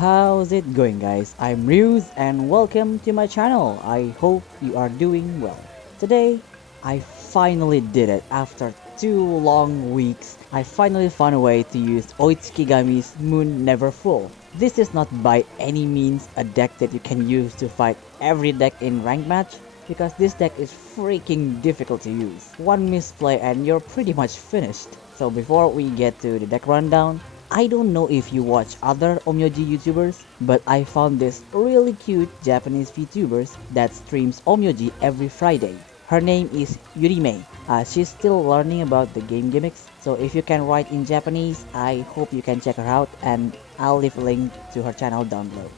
How's it going, guys? I'm Ryuz and welcome to my channel. I hope you are doing well. Today, I finally did it. After 2 long weeks, I finally found a way to use Oitsukigami's Moon Never Full. This is not by any means a deck that you can use to fight every deck in ranked match, because this deck is freaking difficult to use. One misplay and you're pretty much finished. So before we get to the deck rundown, I don't know if you watch other Onmyoji YouTubers, but I found this really cute Japanese VTubers that streams Onmyoji every Friday. Her name is Hitorima. She's still learning about the game gimmicks, so if you can write in Japanese, I hope you can check her out, and I'll leave a link to her channel down below.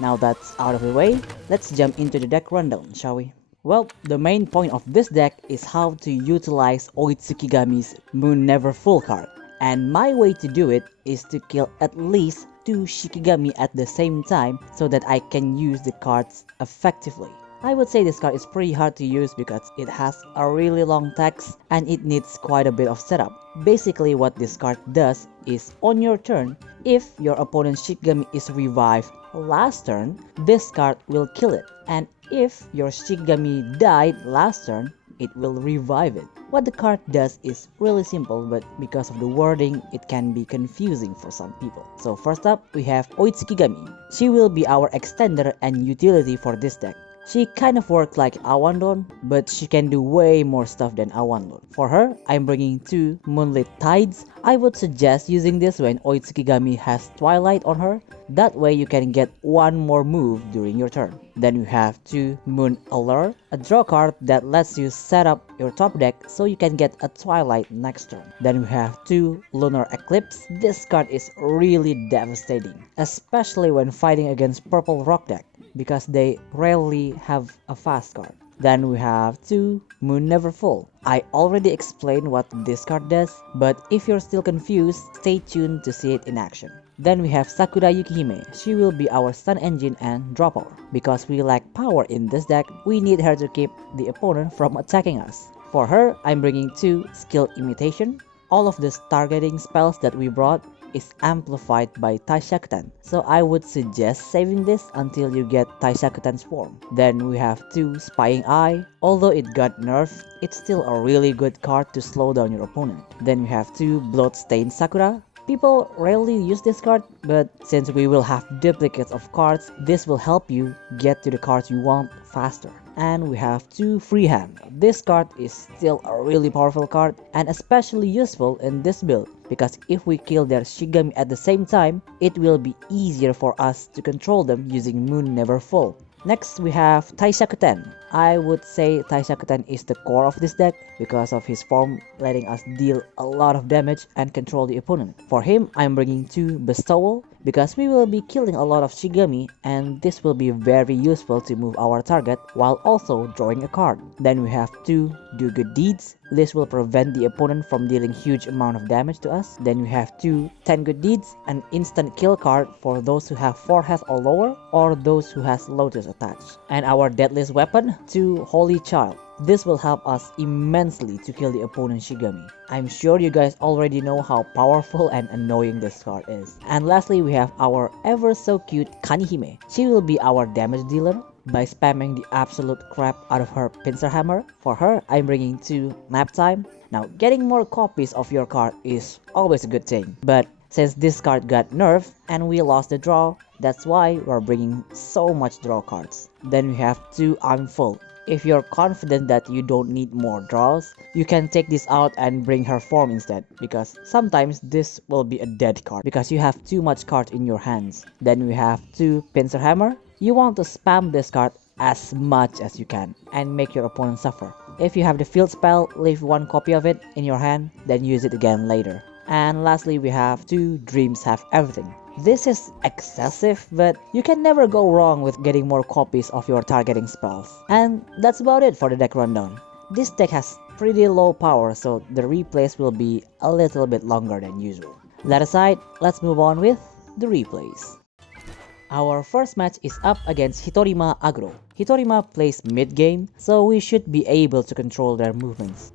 Now that's out of the way, let's jump into the deck rundown, shall we? Well, the main point of this deck is how to utilize Oitsukigami's Moon Never Full card. And my way to do it is to kill at least 2 Shikigami at the same time so that I can use the cards effectively. I would say this card is pretty hard to use because it has a really long text and it needs quite a bit of setup. Basically what this card does is on your turn, if your opponent's Shikigami is revived last turn, this card will kill it. And if your Shikigami died last turn, it will revive it. What the card does is really simple, but because of the wording, it can be confusing for some people. So first up, we have Oitsukigami. She will be our extender and utility for this deck. She kind of works like Awandon, but she can do way more stuff than Awandon. For her, I'm bringing 2 Moonlit Tides. I would suggest using this when Oitsukigami has Twilight on her. That way you can get one more move during your turn. Then we have 2 Moon Allure, a draw card that lets you set up your top deck so you can get a Twilight next turn. Then we have 2 Lunar Eclipse. This card is really devastating, especially when fighting against purple rock deck, because they rarely have a fast card. Then we have 2 Moon Never Full. I already explained what this card does, but if you're still confused, stay tuned to see it in action. Then we have Sakura Yukihime. She will be our stun engine and draw power. Because we lack power in this deck, we need her to keep the opponent from attacking us. For her, I'm bringing 2 Skill Imitation. All of the targeting spells that we brought is amplified by Taishakuten, so I would suggest saving this until you get Taishakuten's form. Then we have 2 Spying Eye. Although it got nerfed, it's still a really good card to slow down your opponent. Then we have 2 Bloodstained Sakura. People rarely use this card, but since we will have duplicates of cards, this will help you get to the cards you want faster. And we have 2 Freehand. This card is still a really powerful card and especially useful in this build, because if we kill their Shigami at the same time, it will be easier for us to control them using Moon Never Full. Next we have Taishakuten. I would say Taishakuten is the core of this deck because of his form letting us deal a lot of damage and control the opponent. For him, I'm bringing 2 Bestowal because we will be killing a lot of Shigami and this will be very useful to move our target while also drawing a card. Then we have 2 Do Good Deeds. This will prevent the opponent from dealing huge amount of damage to us. Then we have 2 10 Good Deeds, an instant kill card for those who have forehead or lower or those who has Lotus attached. And our deadliest weapon, 2 Holy Child. This will help us immensely to kill the opponent's Shigami. I'm sure you guys already know how powerful and annoying this card is. And lastly, we have our ever so cute Kanihime. She will be our damage dealer by spamming the absolute crap out of her pincer hammer. For her, I'm bringing 2 Nap Time. Now, getting more copies of your card is always a good thing, but since this card got nerfed and we lost the draw, that's why we're bringing so much draw cards. Then we have 2 I'm Full. If you're confident that you don't need more draws, you can take this out and bring her form instead, because sometimes this will be a dead card because you have too much cards in your hands. Then we have 2 Pincer Hammer. You want to spam this card as much as you can and make your opponent suffer. If you have the field spell, leave 1 copy of it in your hand, then use it again later. And lastly, we have 2 Dreams Have Everything. This is excessive, but you can never go wrong with getting more copies of your targeting spells. And that's about it for the deck rundown. This deck has pretty low power, so the replays will be a little bit longer than usual. That aside, let's move on with the replays. Our first match is up against Hitorima Aggro. Hitorima plays mid-game, so we should be able to control their movements.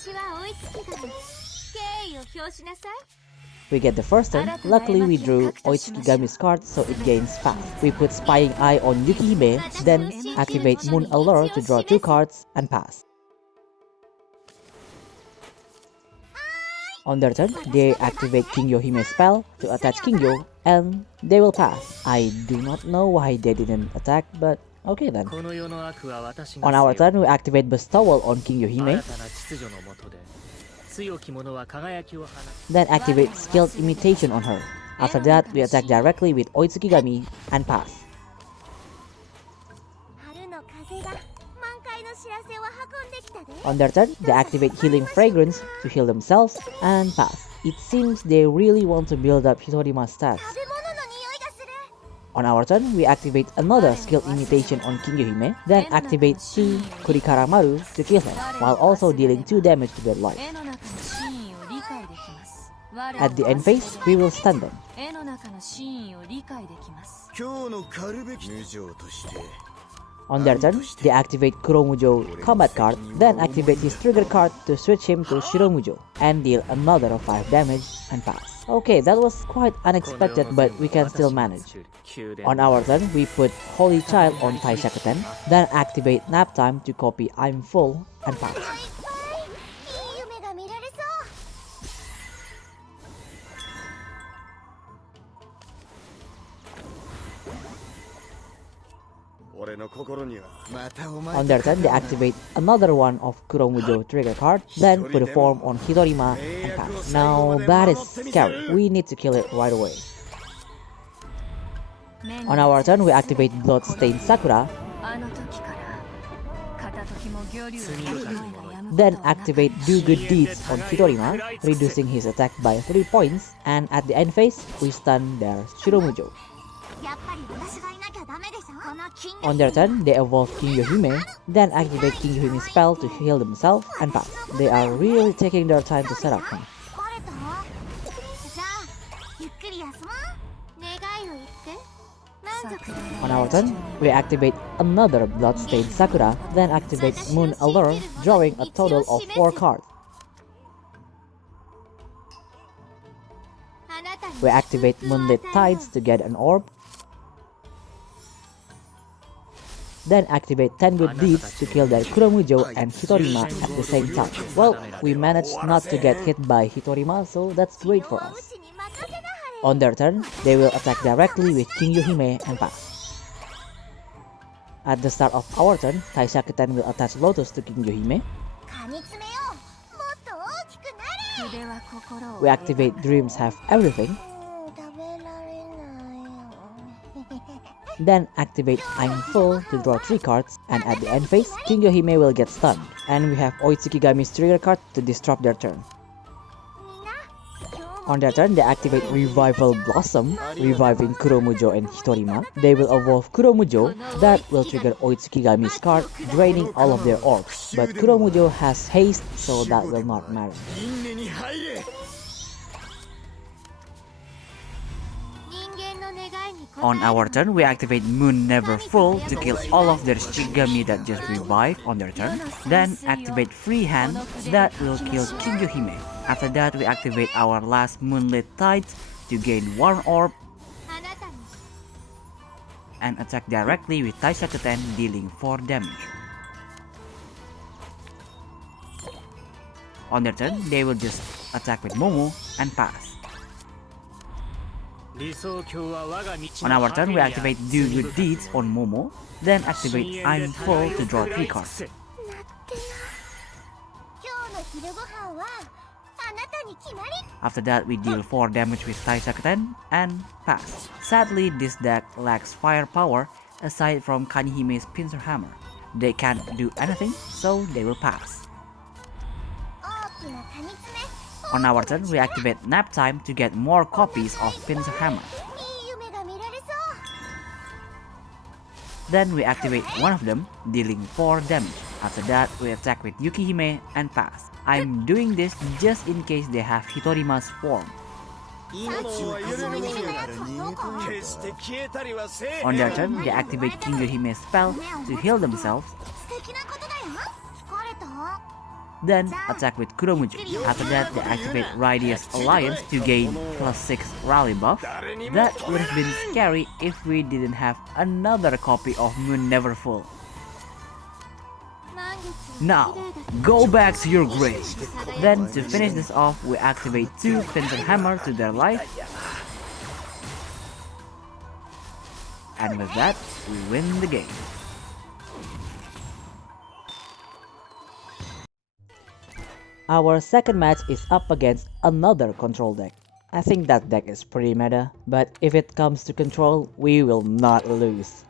私は追いつくから決 We get the first turn. Luckily, we drew Oitsukigami's card, so it gains fast. We put Spying Eye on Yukihime, then activate Moon Allure to draw 2 cards and pass. On their turn, they activate Kingyo Hime's spell to attach Kingyo, and they will pass. I do not know why they didn't attack, but okay then. On our turn, we activate Bestowal on Kingyo Hime, then activate Skilled Imitation on her. After that, we attack directly with Oitsukigami and pass. On their turn, they activate Healing Fragrance to heal themselves and pass. It seems they really want to build up Hitorima's stats. On our turn, we activate another Skilled Imitation on Kingyo Hime, then activate 2 Kurikara Maru to kill him, while also dealing 2 damage to their life. At the end phase, we will stun them. On their turn, they activate Kuromujo combat card, then activate his trigger card to switch him to Shiromujo, and deal another of 5 damage and pass. Okay, that was quite unexpected, but we can still manage. On our turn, we put Holy Child on Taishakuten, then activate Nap Time to copy I'm Full and pass. On their turn, they activate another one of Kuromujo trigger card, then put a form on Hitorima and pass. Now that is scary, we need to kill it right away. On our turn, we activate Bloodstained Sakura, then activate Do Good Deeds on Hitorima, reducing his attack by 3 points, and at the end phase, we stun their Shiromujo. On their turn, they evolve Kingyo Hime, then activate Kingyo Hime's spell to heal themselves and pass. They are really taking their time to set up him. On our turn, we activate another Bloodstained Sakura, then activate Moon Allure, drawing a total of 4 cards. We activate Moonlit Tides to get an orb, then activate 10 Good Deeds to kill their Kuromujo and Hitorima at the same time. Well, we managed not to get hit by Hitorima, so that's great for us. On their turn, they will attack directly with Kingyo Hime and pass. At the start of our turn, Taishakuten will attach Lotus to Kingyo Hime. We activate Dreams Have Everything, then activate I'm Full to draw 3 cards, and at the end phase, Kingyo Hime will get stunned, and we have Oitsukigami's trigger card to disrupt their turn. On their turn, they activate Revival Blossom, reviving Kuromujo and Hitorima. They will evolve Kuromujo, that will trigger Oitsukigami's card, draining all of their orbs, but Kuromujo has haste, so that will not matter. On our turn, we activate Moon Never Full to kill all of their Shigami that just revived on their turn. Then activate Free Hand, that will kill Kingyo Hime. After that, we activate our last Moonlit Tides to gain 1 orb and attack directly with Taishakuten, dealing 4 damage. On their turn, they will just attack with Momo and pass. On our turn, we activate Do Good Deeds on Momo, then activate I'm Full to draw 3 cards. After that, we deal 4 damage with Taishakuten and pass. Sadly, this deck lacks firepower aside from Kanihime's Pincer Hammer. They can't do anything, so they will pass. On our turn, we activate Nap Time to get more copies of Pincer Hammer. Then we activate one of them, dealing 4 damage. After that, we attack with Yukihime and pass. I'm doing this just in case they have Hitorima's form. On their turn, they activate Kingyo Hime's spell to heal themselves. then attack with Kuromuju. After that, they activate Radius Alliance to gain +6 rally buff. That would have been scary if we didn't have another copy of Moon Never Full. Now, go back to your grave. Then, to finish this off, we activate 2 Pincer Hammer to their life. And with that, we win the game. Our second match is up against another control deck. I think that deck is pretty meta, but if it comes to control, we will not lose.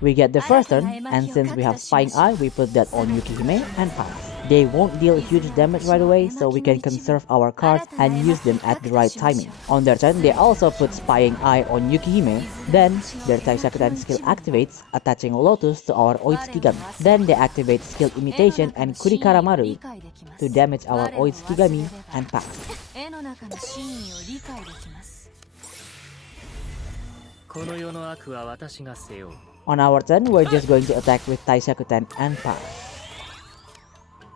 We get the first turn, and since we have Spying Eye, we put that on Yukihime and pass. They won't deal huge damage right away, so we can conserve our cards and use them at the right timing. On their turn, they also put Spying Eye on Yukihime, then their Taishakuten skill activates, attaching Lotus to our Oitsukigami. Then they activate Skill Imitation and Kurikaramaru to damage our Oitsukigami and pass. On our turn, we're just going to attack with Taishakuten and pass.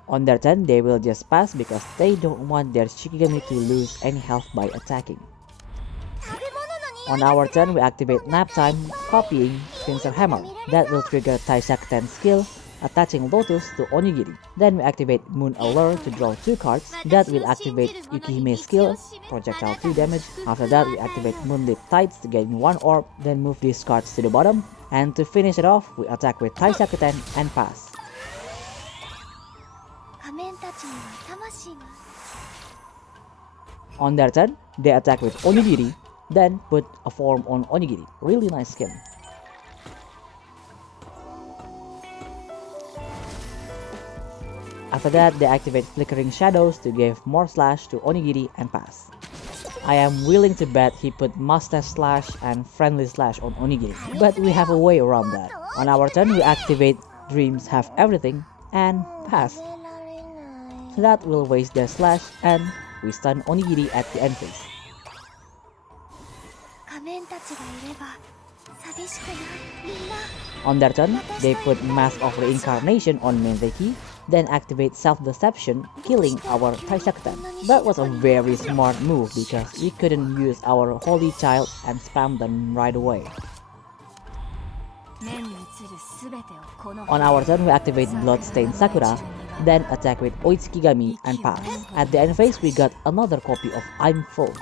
On their turn, they will just pass because they don't want their Shikigami to lose any health by attacking. On our turn, we activate Nap Time, copying Pincer Hammer. That will trigger Taishakuten skill, attaching Lotus to Onigiri. Then we activate Moon Allure to draw 2 cards. That will activate Yukihime skill, projectile 2 damage. After that, we activate Moonlit Tides to gain 1 orb, then move these cards to the bottom. And to finish it off, we attack with Taishakuten and pass. On their turn, they attack with Onigiri, then put a form on Onigiri. Really nice skin. After that, they activate Flickering Shadows to give more slash to Onigiri and pass. I am willing to bet he put Mustache Slash and Friendly Slash on Onigiri, but we have a way around that. On our turn, we activate Dreams Have Everything and pass. That will waste their slash, and we stun Onigiri at the end phase. On their turn, they put Mask of Reincarnation on main Reiki, then activate Self-Deception, killing our Taishakuten. That was a very smart move because we couldn't use our Holy Child and spam them right away. On our turn, we activate Bloodstained Sakura, then attack with Oitsukigami and pass. At the end phase, we got another copy of I'm Full.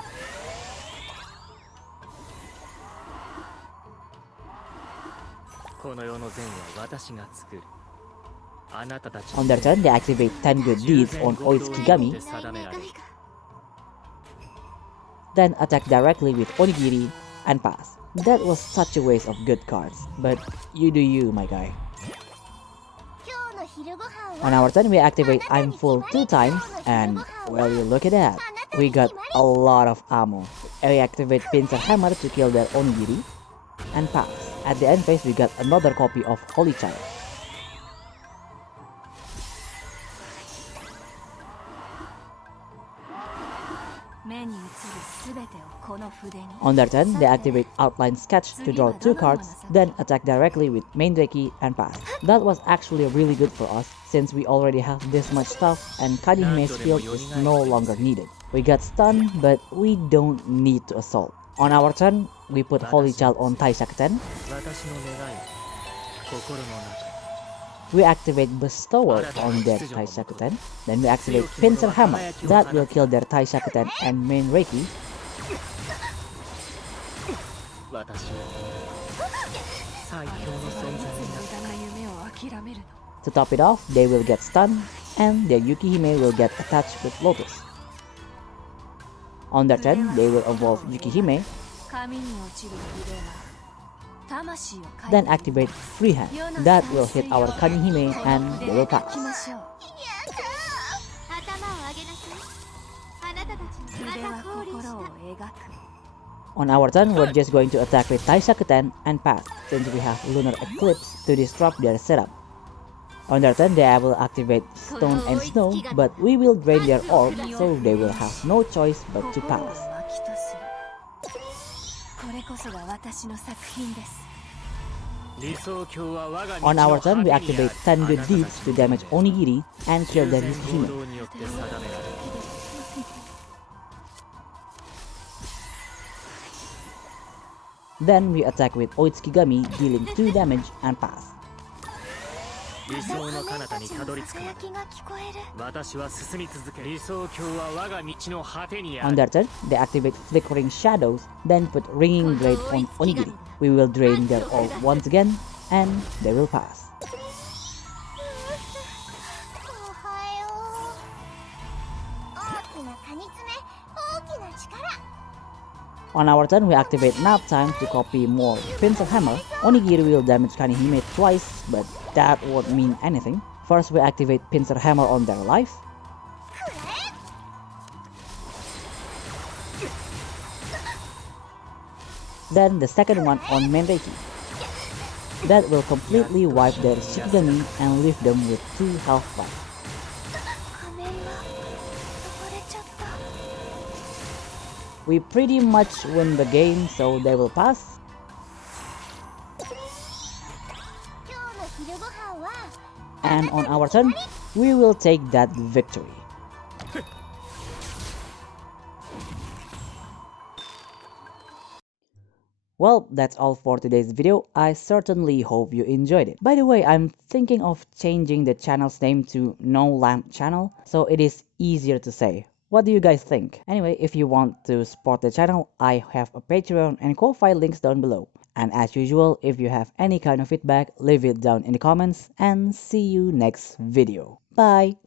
On their turn, they activate 10 Good Deeds on Oitsukigami, then attack directly with Onigiri and pass. That was such a waste of good cards, but you do you, my guy. On our turn, we activate I'm Full 2 times, and well, you look at that. We got a lot of ammo. We activate Pincer Hammer to kill their Onigiri, and pass. At the end phase, we got another copy of Holy Child. On their turn, they activate Outline Sketch to draw 2 cards, then attack directly with main Reiki and pass. That was actually really good for us, since we already have this much stuff and Kanihime's field is no longer needed. We got stunned, but we don't need to assault. On our turn, we put Holy Child on Taishakuten. We activate Bestower on their Taishakuten. Then we activate Pincer Hammer. That will kill their Taishakuten and main Reiki. To top it off, they will get stunned, and their Yukihime will get attached with Lotus. On their turn, they will evolve Yukihime, then activate Freehand. That will hit our Kanihime and they will pass. On our turn, we're just going to attack with Taishakuten and pass, since we have Lunar Eclipse to disrupt their setup. On their turn, they will activate Stone and Snow, but we will drain their orb, so they will have no choice but to pass. On our turn, we activate 10 good deeds to damage Onigiri and kill their Hitorima. Then we attack with Oitsukigami, dealing 2 damage and pass. On their turn, they activate Flickering Shadows, then put Ringing Blade on Onigiri. We will drain their orb once again, and they will pass. On our turn, we activate Nap Time to copy more Pincer Hammer. Onigiri will damage Kanehime twice, but that won't mean anything. First, we activate Pincer Hammer on their life. Then the second one on Menreiki. That will completely wipe their Shikigami and leave them with 2 health left. We pretty much win the game, so they will pass. And on our turn, we will take that victory. Well, that's all for today's video. I certainly hope you enjoyed it. By the way, I'm thinking of changing the channel's name to No Lamp Channel, so it is easier to say. What do you guys think? Anyway, if you want to support the channel, I have a Patreon and Ko-Fi links down below. And as usual, if you have any kind of feedback, leave it down in the comments, and see you next video. Bye!